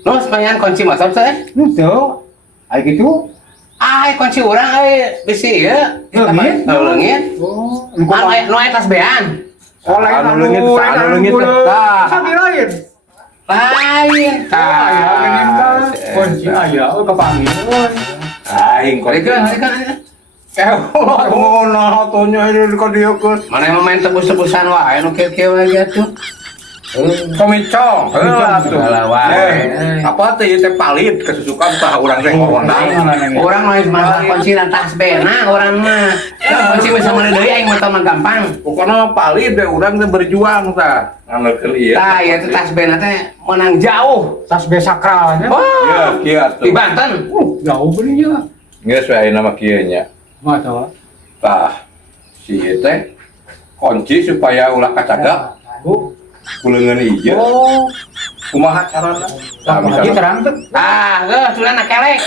Terus mayan kunci motor teh. Itu, ayo gitu. Kunci urang bisi ya. Leungit? Leungit. Oh, Nu aya tas bean. oh lain Anu leungit, anu leungit teh. tah. Sabi lain. Lain. Aya geuning tah. Kunci aya kepanggil. Aing kok. Harikeun. Ngono atunya ini kok dia ke Mana yang main tebus-tebusan wae nu kieu-kieu lagi atuh. komicong. Komicong. Alah, wae. Apa teh ieu teh palit kesusukan tah urang teh ngorondang. Orang mah masalah kunci dan tas bena orang mah. Kunci bisa mana deui aing mah mah gampang. Pokoknya palit deh urang teh berjuang tah. Nganekeun ieu. Tah ya teh tas bena teh menang jauh. Tas besakralnya. Ya, kieu atuh. Di Banten. Jauh bener ya. Geus we ayeuna mah kieu nya. Mah tahu. Tah si ieu teh kunci supaya ulah kacagak Bu. kuleungeun ieu. Oh, Kumaha carana? Tah lagi misalnya terang tuh. Geus tulen kelek.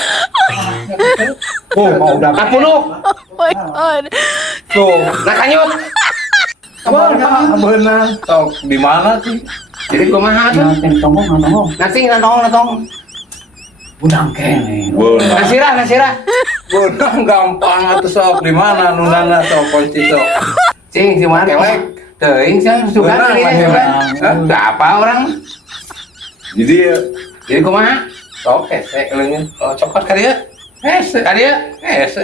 Oh, mau udah. Kapuluk. Oh my god. tuh Nah kanyut. beunang sok di mana sih? Jadi kumaha tuh? Tongong. Nasi nantong. Udang kene. Beunang. Nasirah. Beunang gampang atuh sok di mana nunana sok kunci sok. Cing di mana kelek? Teuing sia sugan Beunang, ini. beunang. Enggak apa orang. Jadi Jadi kumaha? sok hese euleunya. Oh, cokot ka dieu. Hese, ka dieu. Hese.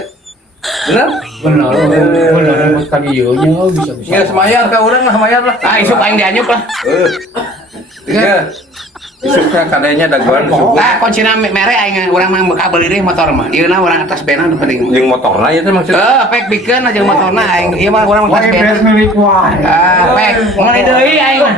Bener? Bener buat kadieunya bisa. Ya semayar ka urang mah semayar lah. Isuk aing dianyuk lah. Ya. Isukna kadenya daguan subuh. Kuncina mere aing urang mah beka beuli deui motor mah. Ieu na urang atas bena nu penting. Jeung motorna ieu teh maksudnya. Pek bikeun aja motorna aing. Ieu mah urang mah Wah, tas bena. milik wae. Pek. Mulai deui aing mah.